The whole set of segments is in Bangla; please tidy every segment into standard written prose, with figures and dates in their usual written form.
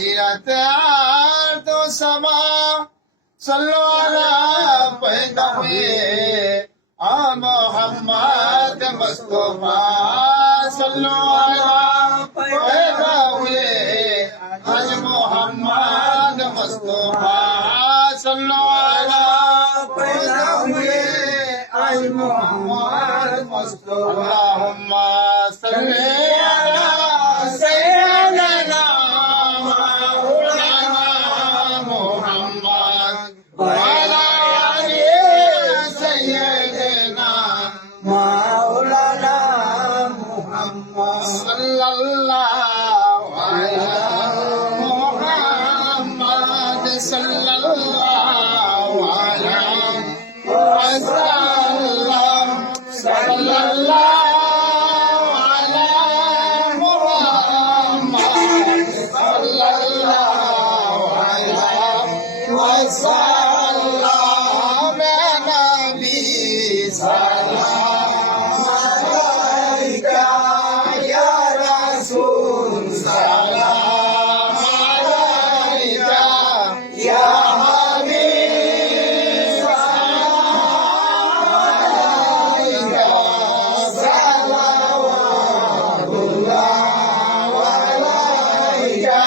जीरत तो समा सल्लो अला पैगंबरे आ मोहम्मद मुस्तफा सल्लो अला पैगंबरे आज मोहम्मद मुस्तफा सल्लो अला पैगंबरे आज मोहम्मद मुस्तफा अल्लाहुम्मा सल्ली अला सय्यिदना मौलाना मुहम्मद व अला आलि सय्यिदना मौलाना मुहम्मद सल्लल्लाहु अलैहि मुहम्मद सल्लल्लाहु अलैहि वसल्लम सल्लल्लाहु सलाम नबी सलाम अलैका या रसूल सलाम अलैका या हबीब सलाम अलैका सलावतुल्लाह अलैका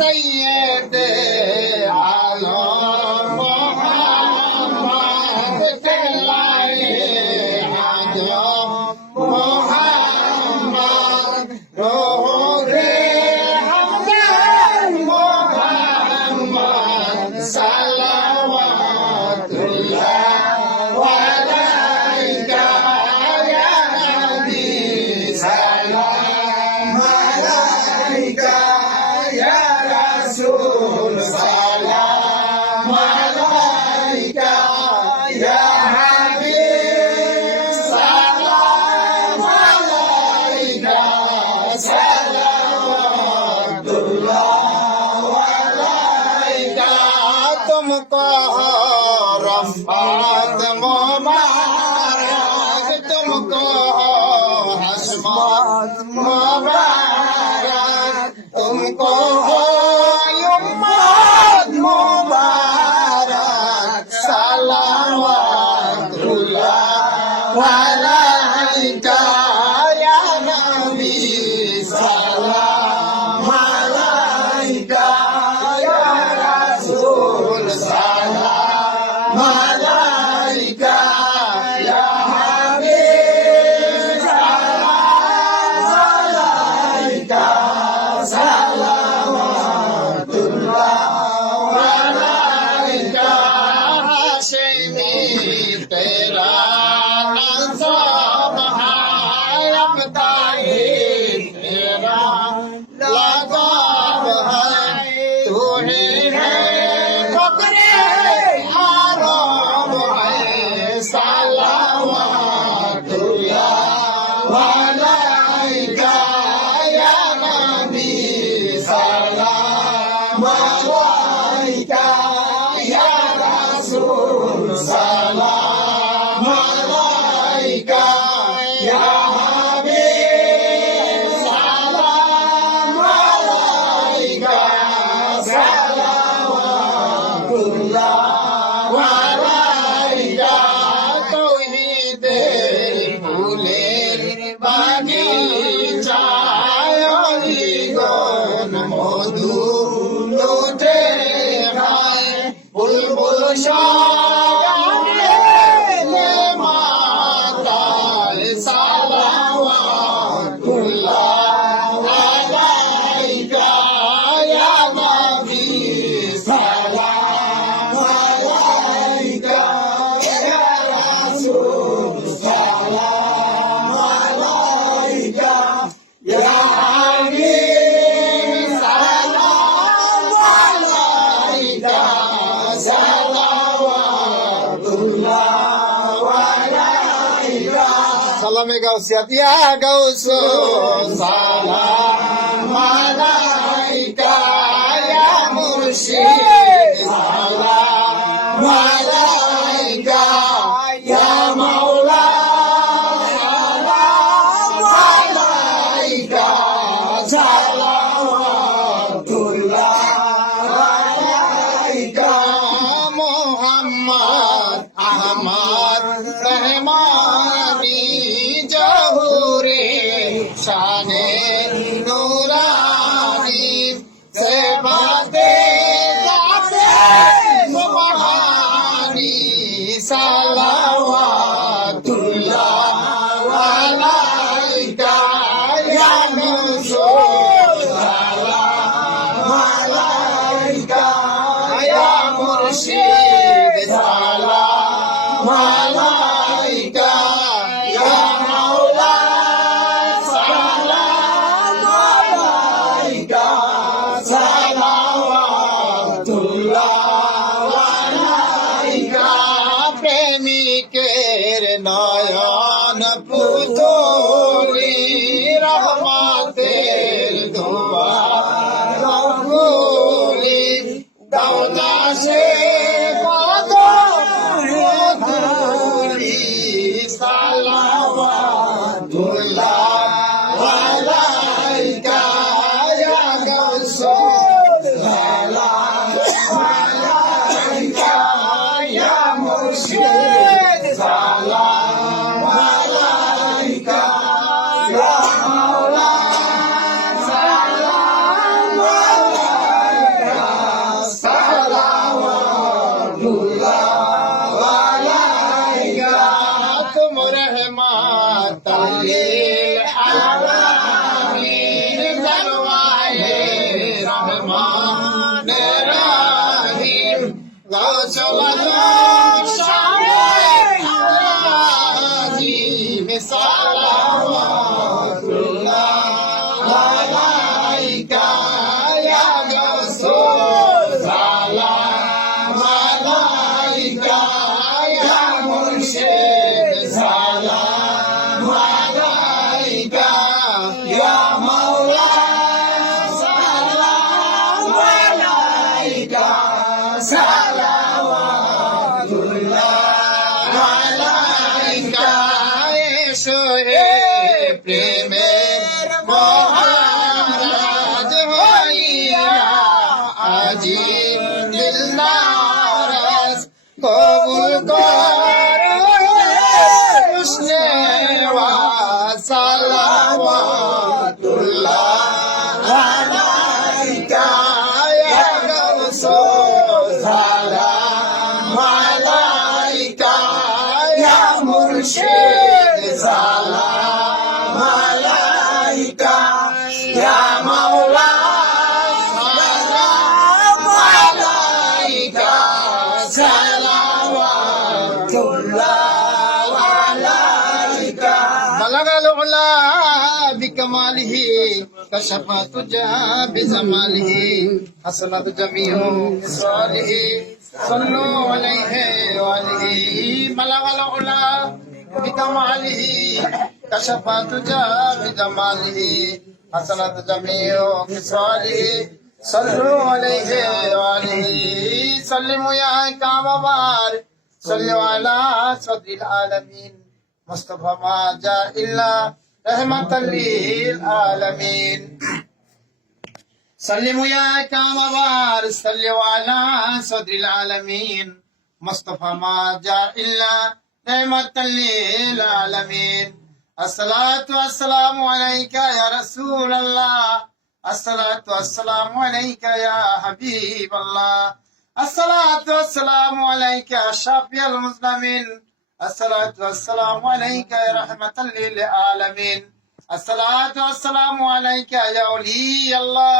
सय्यद तुमको रहमत मुबारक तुमको हस्मत मुबारक तुमको उम्मत मुबारक सलावतुल्लाह अलैका या नबी सलाम अलैका या रसूल सलाम अलैका या हबीब सलाम अलैका सलावतुल्लाह अलैका हाशिमी तेरा नज़म है अब तारीफ तेरा लगाव है तू ही है फकरे हराम है सलावतुल्लाह अलैका या नबी सलाम अलैका या रसूल सलाम अलैका या हबीब सलाम अलैका सलावतुल्लाह अलैका तौहीद फूलेर बागीचाয় অলিগণ মধু লুটে খায় বুলবুল সাজানে মাতায় সালাওয়াতুল্লাহ আলাইকা ইয়া নবী সালাম আলাইকা ইয়া রাসূল সালাম আলাইকা ইয়া হাবিব সালাম আলাইকা সালাওয়াতুল্লাহ আলাইকা সালামে গাউসিয়াত ইয়া গাউসু সালাম আলাইকা ইয়া মুর্শিদ সালাম আলাইকা ইয়া মাওলা সালাম আলাইকা সালাওয়াতুল্লাহ মুর্শিদ সালাম আলাইকা ইয়া মাওলা সালাম আলাইকা সালাওয়াতুল্লাহ আলাইকা প্রেমিকের নয়ন পুতলি রহমতের দুয়ার খুলি দাউদাসে পাদুলি সালাওয়াতুল্লাহ আলাইকা ইয়া গাউসুল সালাম আলাইকা ইয়া মুর্শিদ সালাম আলাইকা ইয়া মাওলা সালাম আলাইকা সালাওয়াতুল্লাহ আলাইকা তুম রহমাতুল লিল আলামিন জানওয়ায়ে রহমান রহিম গাউসুল আজম শাহ-ই-আযীম সালাওয়াতুল্লাহ আলাইকা ইয়া গাউসুল সালাম আলাইকা ইয়া মুর্শিদ সালাম আলাইকা ইয়া মাওলা সালাম আলাইকা সালাওয়াতুল্লাহ আলাইকা এসো হে প্রেমের মহারাজ হইয়া আজি দিলদার কবুল কর হুসনে ওয়া সালাওয়াতুল্লাহ আলাইকা ইয়া গাউসুল সালাম আলাইকা ইয়া মুর্শিদ সালাম আলাইকা ইয়া মাওলা সালাম আলাইকা সালাওয়াতুল্লাহ আলাইকা বালাগাল উলা বিকামালিহি কাশাফাত জা বিজামালিহি হাসানাত জামিউ সালিহি সাল্লু আলাইহি ওয়া আলিহি বালাগাল উলা বিকামালিহি কাশাফাত জা বিজামালিহি হাসানাত জামিউ সালিহি সাল্লু আলাইহি ওয়া আলিহি সাল্লিমু ইয়া কামাবার সাল্লু আলা সাদরিল আলামিন মুস্তাফা মা জা ইল্লা রহমাতাল লিল আলামিন সাল্লিমু ইয়া কামাবার সাল্লু আলা সাদরিল আলামিন মুস্তাফা মা জা ইল্লা রহমাতাল লিল আলামিন আসসালাতু ওয়াসসালামু আলাইকা ইয়া রাসূলুল্লাহ আসসালাতু ওয়াসসালামু আলাইকা ইয়া হাবিবাল্লাহ আসসালাতু ওয়াসসালামু আলাইকা ইয়া শাফিউল মুসলিমিন আসসালাতু ওয়াসসালামু আলাইকা ইয়া রাহমাতাল লিল আলামিন আসসালাতু ওয়াসসালামু আলাইকা ইয়া ওলি আল্লাহ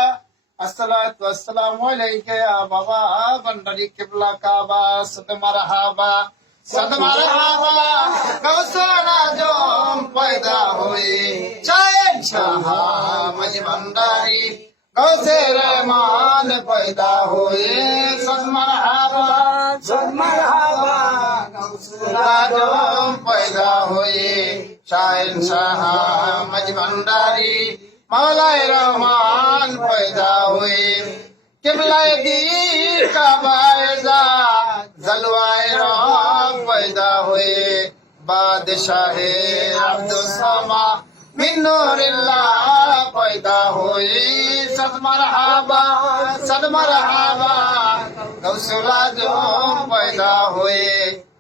আসসালাতু ওয়াসসালামু আলাইকা ইয়া বাবা বন্দরি কিবলা কাবা সদ মারহাবা কৌশল আজম পয়দা হয়ে চায়ের শাহ মজ ভান্ডারি গৌসে রহমান পয়দা হয়ে সদ মারহাবা কৌশল আজম পয়দা হয়ে চায়ের শাহ মজ ভান্ডারি মৌলায় রহমান পয়দা হয়ে কিবলায় দিল কাবায়ে যা জলওয়ায়ে রব পয়দা হয়ে বাদশাহে আব্দুস সামা মিন নূরিল্লাহ পয়দা হয়ে সদ মারহাবা গৌসুল আজম পয়দা হয়ে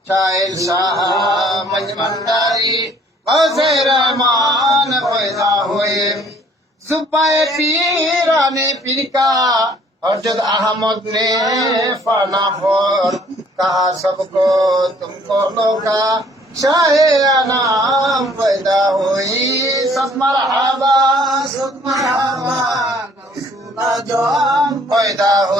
শাহিল শাহ মজ ভান্ডারি গৌসে রহমান পয়दा हुए सुबाए पीराने पीर का हजरत अहमद ने फना और कहा सबको तुमको लोका शाहे नाम पैदा हुई सब मरहबा गौसुल आजम पैदा हुई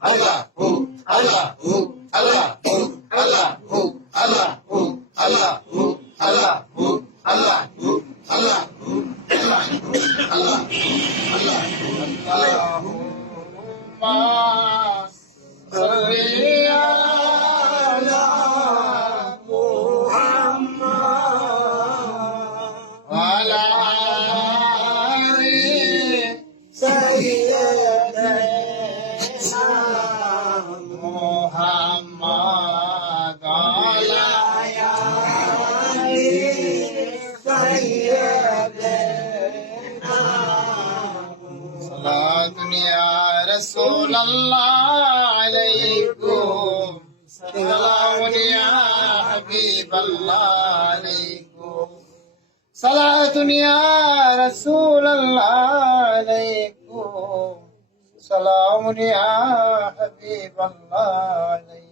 Allahu, Allahu, Allahu, Allahu, Allahu, Allahu, Allahu, Allahu, Allahu, Allahumma salli ala Muhammad wa ala ali sayyidina Muhammad wa ala ali sayyidina salatun ya Rasulallah alaykum salamun ya Habiballah alaykum salatun ya Rasulallah alaykum salamun ya Habiballah alaykum